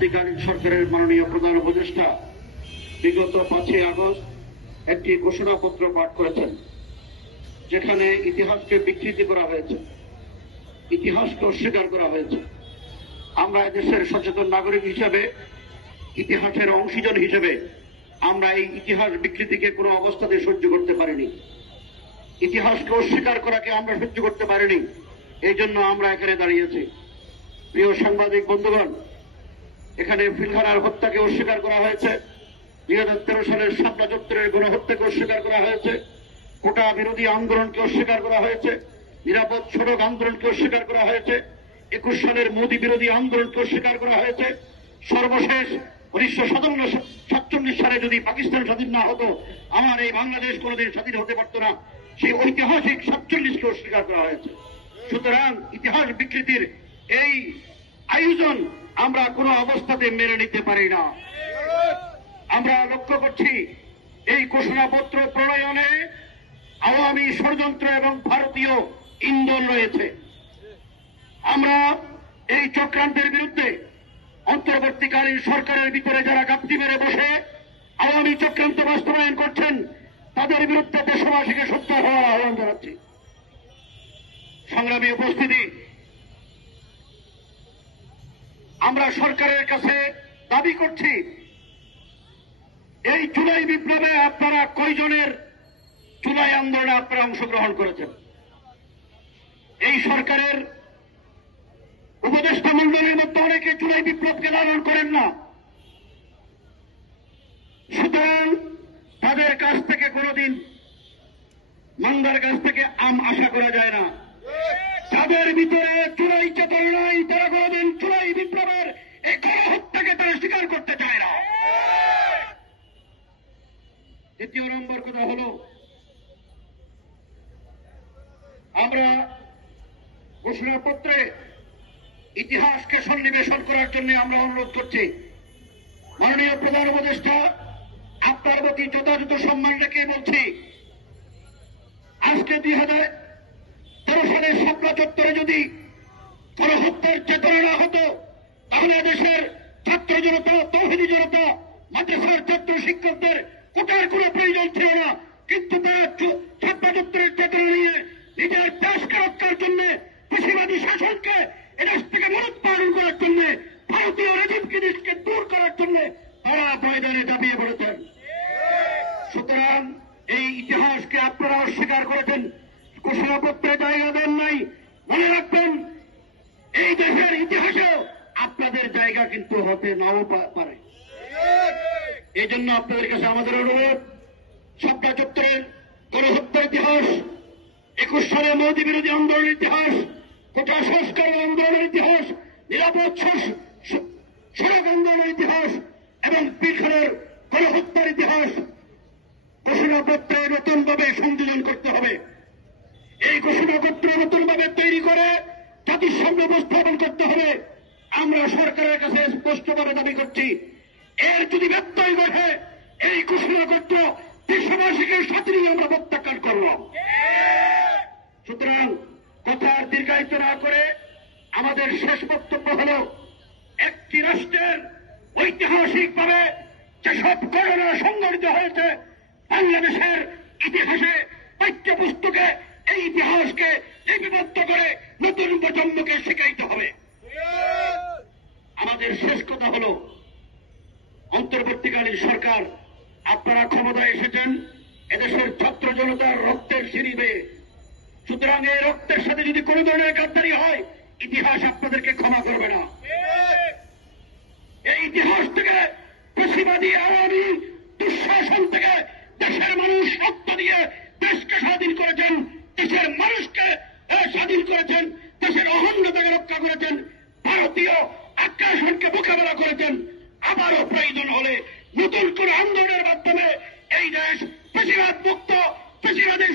অন্তর্বর্তীকালীন সরকারের মাননীয় প্রধান উপদেষ্টা বিগত পাঁচই আগস্ট একটি ঘোষণাপত্র পাঠ করেছেন, যেখানে ইতিহাসকে বিকৃতি করা হয়েছে, ইতিহাসকে অস্বীকার করা হয়েছে। আমরা দেশের সচেতন নাগরিক হিসেবে, ইতিহাসের অংশীজন হিসেবে আমরা এই ইতিহাস বিকৃতিকে কোনো অবস্থাতে সহ্য করতে পারিনি। ইতিহাসকে অস্বীকার করাকে আমরা সহ্য করতে পারিনি। এই জন্য আমরা এখানে দাঁড়িয়েছি। প্রিয় সাংবাদিক বন্ধুগণ এখানে ফিলখানার হত্যাকে অস্বীকার করা হয়েছে। দুই হাজার তেরো সালের চত্বরের গণহত্যাকে অস্বীকার করা হয়েছে। কোটা বিরোধী আন্দোলনকে অস্বীকার করা হয়েছে। নিরাপদ সড়ক আন্দোলনকে অস্বীকার করা হয়েছে। একুশ সালের মোদী বিরোধী আন্দোলনকে অস্বীকার করা হয়েছে। সর্বশেষ উনিশশো সাতান্ন সাতচল্লিশ সালে যদি পাকিস্তান স্বাধীন না হতো, আমার এই বাংলাদেশ কোনোদিন স্বাধীন হতে পারত না। সেই ঐতিহাসিক সাতচল্লিশকে অস্বীকার করা হয়েছে। সুতরাং ইতিহাস বিকৃতির এই আয়োজন আমরা কোনো অবস্থাতে মেনে নিতে পারি না। আমরা লক্ষ্য করছি, এই ঘোষণাপত্র প্রণয়নে আওয়ামী ষড়যন্ত্র এবং ভারতীয় ইন্ধন রয়েছে। আমরা এই চক্রান্তের বিরুদ্ধে অন্তর্বর্তীকালীন সরকারের ভিতরে যারা গাপ্তি মেরে বসে আওয়ামী চক্রান্ত বাস্তবায়ন করছেন, তাদের বিরুদ্ধে দেশবাসীকে সত্য হওয়ার আহ্বান জানাচ্ছি। সংগ্রামী উপস্থিতি আমরা সরকারের কাছে দাবি করছি, এই জুলাই বিপ্লবে আপনারা কয়জনের জুলাই আন্দোলনে আপনারা অংশগ্রহণ করেছেন? এই সরকারের উপদেষ্টা মন্ডলীর মধ্যে অনেকে জুলাই বিপ্লবকে লালন করেন না। সুতরাং তাদের কাছ থেকে কোনোদিন মান্দার কাছ থেকে আম আশা করা যায় না। তাদের ভিতরে চুরাই চেতনা নাই, তারা কোনোদিন চুরাই বিপ্লবের এই গণহত্যাকে তারা স্বীকার করতে চায় না। দ্বিতীয় নম্বর কথা হল, আমরা ঘোষণাপত্রে ইতিহাসকে সন্নিবেশন করার জন্য আমরা অনুরোধ করছি। মাননীয় প্রধান উপদেষ্টা, আপনার প্রতি যথাযথ সম্মান রেখে বলছি, আজকে দুই তেরো শাপলা চত্বরে যদি কোন হত্যার চেতনা না হতো, তাহলে দেশের ছাত্র জনতা, তৌহিদি জনতা, মাদ্রাসার ছাত্র শিক্ষকদের কোটার কোনো প্রয়োজন ছিল না। কিন্তু তারা ছাপলা চত্বরের চেতনা নিয়ে নিজের দেশকে রক্ষার জন্য, কৃষিবাদী শাসনকে এদেশ থেকে মনোৎপাদন করার জন্য, ভারতীয় রেজিমকে দেশকে দূর করার জন্য তারা ময়দানে ঝাঁপিয়ে পড়েছেন। সুতরাং এই ইতিহাসকে আপনারা অস্বীকার করেছেন। ঘোষণাপত্রে জায়গা দেন নাই। মনে রাখবেন, এই দেশের ইতিহাসেও আপনাদের জায়গা কিন্তু হতে নাও পারে। এই জন্য আপনাদের কাছে আমাদের অনুরোধ সপ্তাহ চত্বরের গণহত্যার ইতিহাস, একুশ সালে মোদী বিরোধী আন্দোলনের ইতিহাস কোটা সংস্কার আন্দোলনের ইতিহাস, নিরাপদ সড়ক আন্দোলনের ইতিহাস, এবং পিলখানের গণহত্যার ইতিহাস। ঘোষণাপত্রে নতুনভাবে সংযোজন করতে এই ঘোষণাপত্র নতুনভাবে তৈরি করে জাতিসংঘ উপস্থাপন করতে হবে। আমরা সরকারের কাছে স্পষ্টভাবে দাবি করছি, এর যদি ব্যত্যয় ঘটে, এই ঘোষণাপত্র দেশবাসীকে সাথে নিয়ে আমরা প্রত্যাখ্যান করব। সুতরাং কথার দীর্ঘায়িত না করে আমাদের শেষ বক্তব্য হল, একটি রাষ্ট্রের ঐতিহাসিকভাবে যেসব ঘটনা সংঘটিত হয়েছে, বাংলাদেশের ইতিহাসে পাঠ্যপুস্তকে এই ইতিহাসকে লিপিবদ্ধ করে নতুন প্রজন্মকে শেখাইতে হবে। আমাদের শেষ কথা হল, অন্তর্বর্তীকালীন সরকার, আপনারা ক্ষমতায় এসেছেন, এদেশের ছাত্র জনতার রক্তের সিঁড়ি বেয়ে। সুতরাং এই রক্তের সাথে যদি কোনো ধরনের গাদ্দারি হয়, ইতিহাস আপনাদেরকে ক্ষমা করবে না। এই ইতিহাস থেকে পেশিবাদী আওয়ামী দুঃশাসন থেকে দেশের মানুষ রক্ত দিয়ে দেশকে স্বাধীন করেছেন দেশের মানুষকে স্বাধীন করেছেন, দেশের অহন্যতাকে রক্ষা করেছেন, ভারতীয় আগ্রাসনকে মোকাবেলা করেছেন। আবারও প্রয়োজন হলে নতুন কোন আন্দোলনের মাধ্যমে এই দেশ পেশিবাদ মুক্ত পেশিবাদের